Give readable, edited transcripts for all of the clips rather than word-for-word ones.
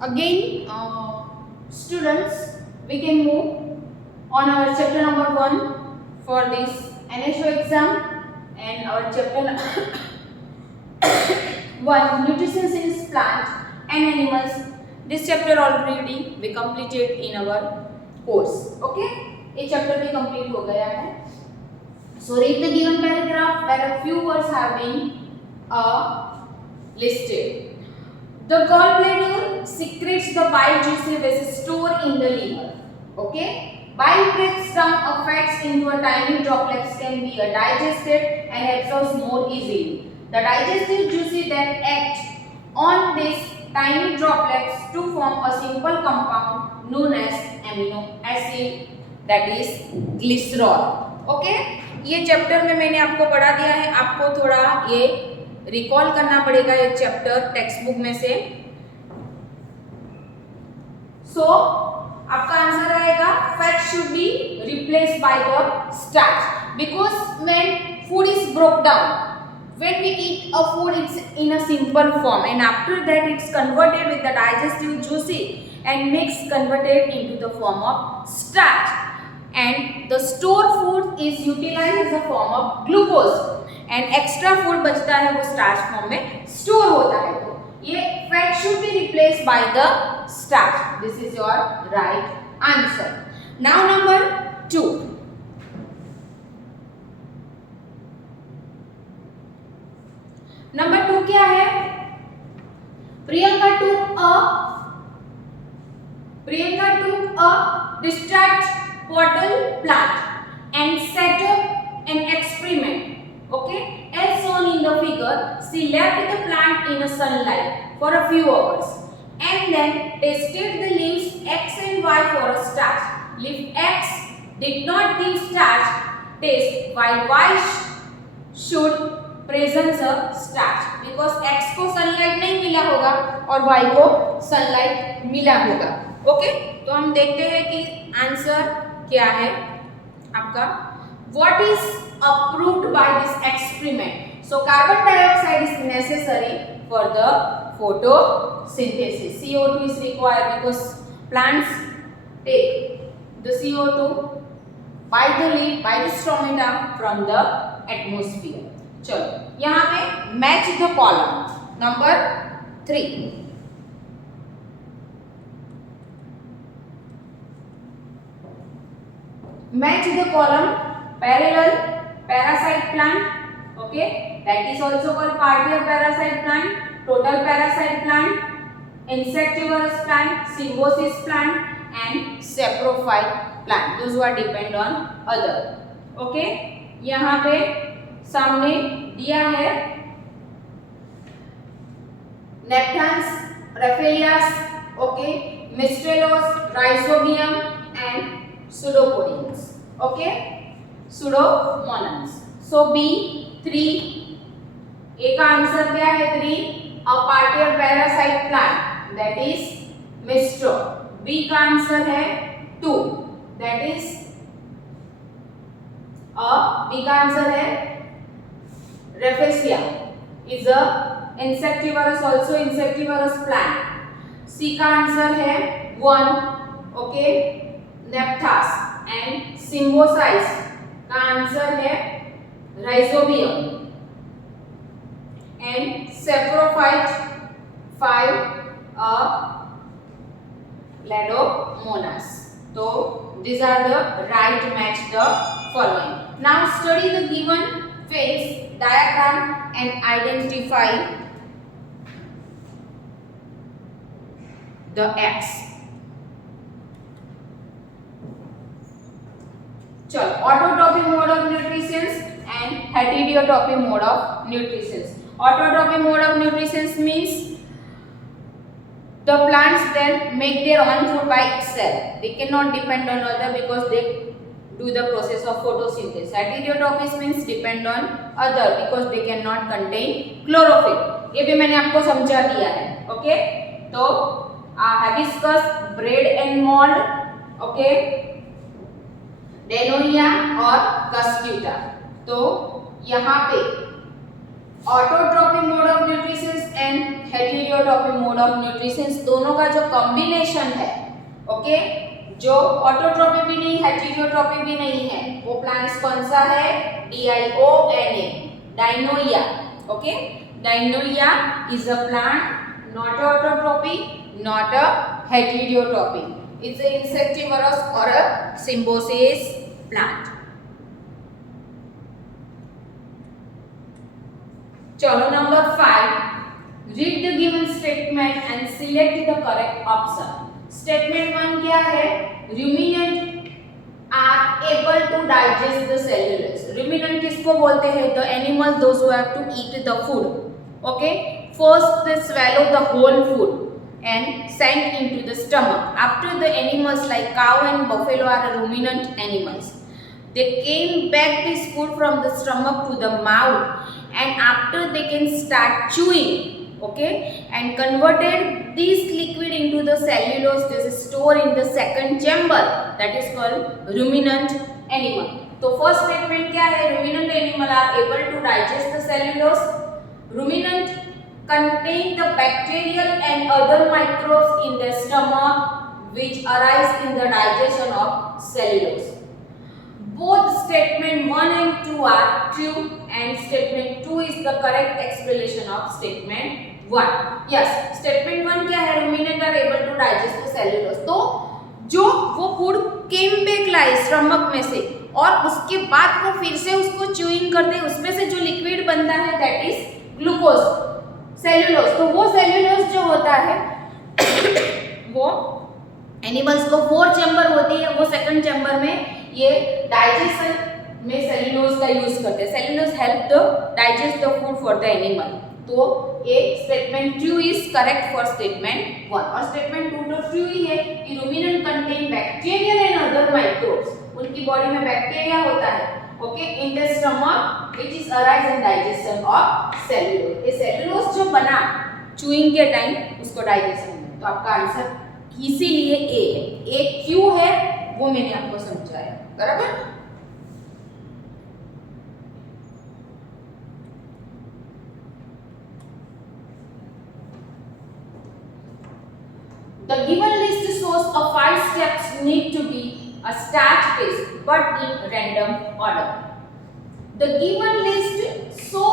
Again, students, we can move on our chapter number 1 for this NSO exam, and our chapter 1 nutrition in plant and animals. This chapter already we completed in our course. Okay, ये chapter भी complete हो गया है. So read the given paragraph where a few words have been listed. The gallbladder secretes the bile juices which is stored in the liver. Okay, bile breaks down a fats into a tiny droplets can be digested and absorbed more easily. The digestive juices then act on these tiny droplets to form a simple compound known as amino acid, that is glycerol. Okay, ये chapter में मैंने आपको पढ़ा दिया है, आपको थोड़ा ये रिकॉल करना पड़ेगा ये चैप्टर टेक्स्ट बुक में से. सो आपका आंसर आएगा fat should be replaced by the starch because when food is broke down, when we eat a food it's in a simple form and after that it's converted with the digestive juices and makes converted into the form of starch, and the stored food is utilized as a form of glucose and extra food बचता है वो starch form में store होता है. तो ये fat should be replaced by the starch. This is your right answer. Now number 2. Number 2 क्या है? Priyanka took a discharged bottle plant and set up an experiment. Okay, as shown in the figure, she left the plant in the sunlight for a few hours and then tested the leaves X and Y for a starch. Leaf X did not give starch taste while Y should present a starch because X को sunlight नहीं मिला होगा और Y को sunlight मिला होगा. Okay, तो हम देखते हैं कि आंसर क्या है आपका. What is approved by this experiment? So carbon dioxide is necessary for the photosynthesis. CO2 is required because plants take the CO2 by the leaf, by the stomata from the atmosphere. चलो यहाँ पे match the column number 3. Match the column parallel parasite plant. Okay, that is also called partial parasite plant, total parasite plant, insectivorous plant, symbiosis plant, and saprophyte plant. Those who are depend on other. Okay, यहाँ पे सामने दिया है Nepenthes, Rafflesias, okay, mistletoes, Rhizobium and pseudopodiums. Okay, pseudomonans. So B 3, A का answer क्या है 3, a partial parasite plant, that is mistro. B का answer है 2, that is B का आंसर है Rafflesia is a insectivorous, also insectivorous plant. C का answer है 1, okay, नेप्थास and सिम्बोसाइस का आंसर है राइजोबियम एंड सेप्रोफाइट 5 लेडोमोनास. तो these are the right match the following. Now study the given phase diagram and identify the X. चलो autotrophic mode of nutrition and heterotrophic mode of nutrition. Autotrophic mode of nutrition means the plants then make their own food by itself. They cannot depend on other because they do the process of photosynthesis. Heterotropic means depend on other because they cannot contain chlorophyll. ये भी मैंने आपको समझा दिया है. Okay, तो hibiscus, bread and mold, okay, Dionaea और Cuscuta. तो यहाँ पे autotrophic mode of nutritions and heterotrophic mode of nutritions, दोनों का जो कॉम्बिनेशन है, ओके, जो ऑटोट्रॉपिक भी नहीं हेटेरोट्रॉपिक भी नहीं है, वो प्लांट्स कौन सा है? DIONA, Dionaea, okay. Dionaea is a plant not autotrophic, not a heterotrophic, it's an insectivorous or a symbiosis plant. चलो number 5, read the given statement and select the correct option. Statement 1 क्या है? Ruminant are able to digest the cellulose. Ruminant किसको बोलते हैं? The animals those who have to eat the food. Okay, first they swallow the whole food and sent into the stomach. After the animals like cow and buffalo are ruminant animals. They came back this food from the stomach to the mouth, and after they can start chewing, okay, and converted this liquid into the cellulose. This is stored in the second chamber, that is called ruminant animal. तो first statement क्या है? Ruminant animal are able to digest the cellulose. Ruminant contain the bacterial and other microbes in the stomach which arise in the digestion of cellulose. Both statement 1 and 2 are true and statement 2 is the correct explanation of statement 1. Yes, statement 1 क्या है? Ruminant are able to digest the cellulose. तो जो वो food came back लाए stomach में से और उसके बाद वो फिर से उसको च्यूइंग करते हैं, उसमें से जो लिक्विड बनता है दैट इज ग्लूकोज, सेल्यूलोज. तो वो सेल्यूलोज जो होता है वो एनिमल्स को 4 चैम्बर होती है, वो सेकंड चैम्बर में ये डाइजेशन में सेल्यूलोज का यूज करते हैं. Cellulose help the digest the food for the animal. तो ये statement 2 is correct for statement 1. और स्टेटमेंट 2 तो ट्रू ही है कि ruminant contain bacterial and other microbes. उनकी बॉडी में बैक्टीरिया होता है, okay, in the stomach which is arise in digestion of cellulose. ये सेल्यूलोज जो बना चूइंग के टाइम उसको डाइजेशन में. तो आपका आंसर इसीलिए ए है. ए क्यों है वो मैंने आपको समझाया, बराबर. The given list shows a 5 steps need to be a start test but in random order. The given list show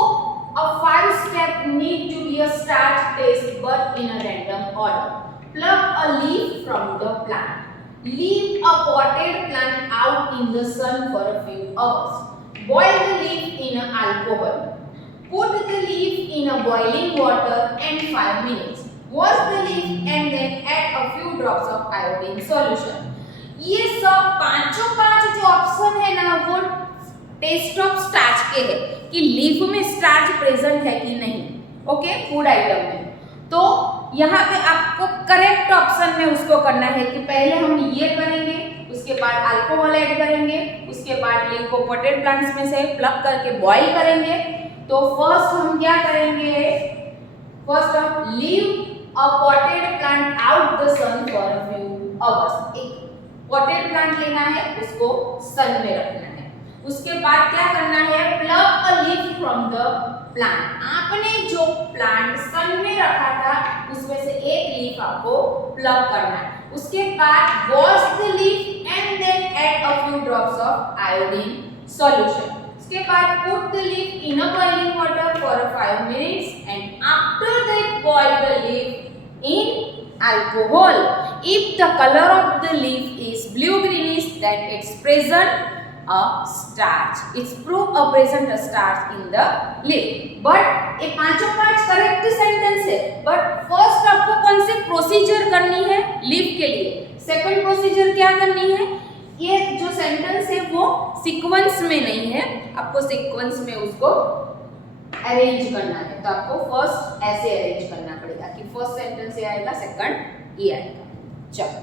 a 5 step need to be a start test but in a random order. Pluck a leaf from the plant. Leave a potted plant out in the sun for a few hours. Boil the leaf in alcohol. Put the leaf in a boiling water and 5 minutes. Wash the leaf and then add a few drops of iodine solution. ये सब पांचों पांच जो option है ना वो test of starch के है कि लीफ में स्टार्च प्रेजेंट है कि नहीं, ओके, फूड आइटम में. तो यहाँ पे आपको करेक्ट ऑप्शन में उसको करना है कि पहले हम ये करेंगे, उसके बाद अल्कोहल ऐड करेंगे, उसके बाद लीफ को पोटेड प्लांट्स में से प्लग करके बॉईल करेंगे. तो फर्स्ट हम क्या करेंगे? फर्स्ट हम leave a potted plant out the sun for a few hours. एक potted plant लेना है, उसको sun में रखना है. उसके बाद क्या करना है? Pluck a leaf from the plant. आपने जो plant sun में रखा था उसमें से एक leaf आपको plug करना है. उसके बाद wash the leaf and then add a few drops of iodine solution. उसके बाद put the leaf in a boiling water for 5 minutes and after that boil the leaf in alcohol. If the color of the leaf is blue greenish, then it's present a starch. It's proof a present a starch in the leaf. But ये पांचों पांच correct sentence है. But first आपको कौन से procedure करनी है leaf के लिए? सेकंड प्रोसीजर क्या करनी है? ये जो सेंटेंस है वो सीक्वेंस में नहीं है, आपको सीक्वेंस में उसको अरेंज करना है. तो आपको फर्स्ट ऐसे अरेंज करना पड़ेगा कि फर्स्ट सेंटेंस ये आएगा, सेकंड ये आएगा. चलो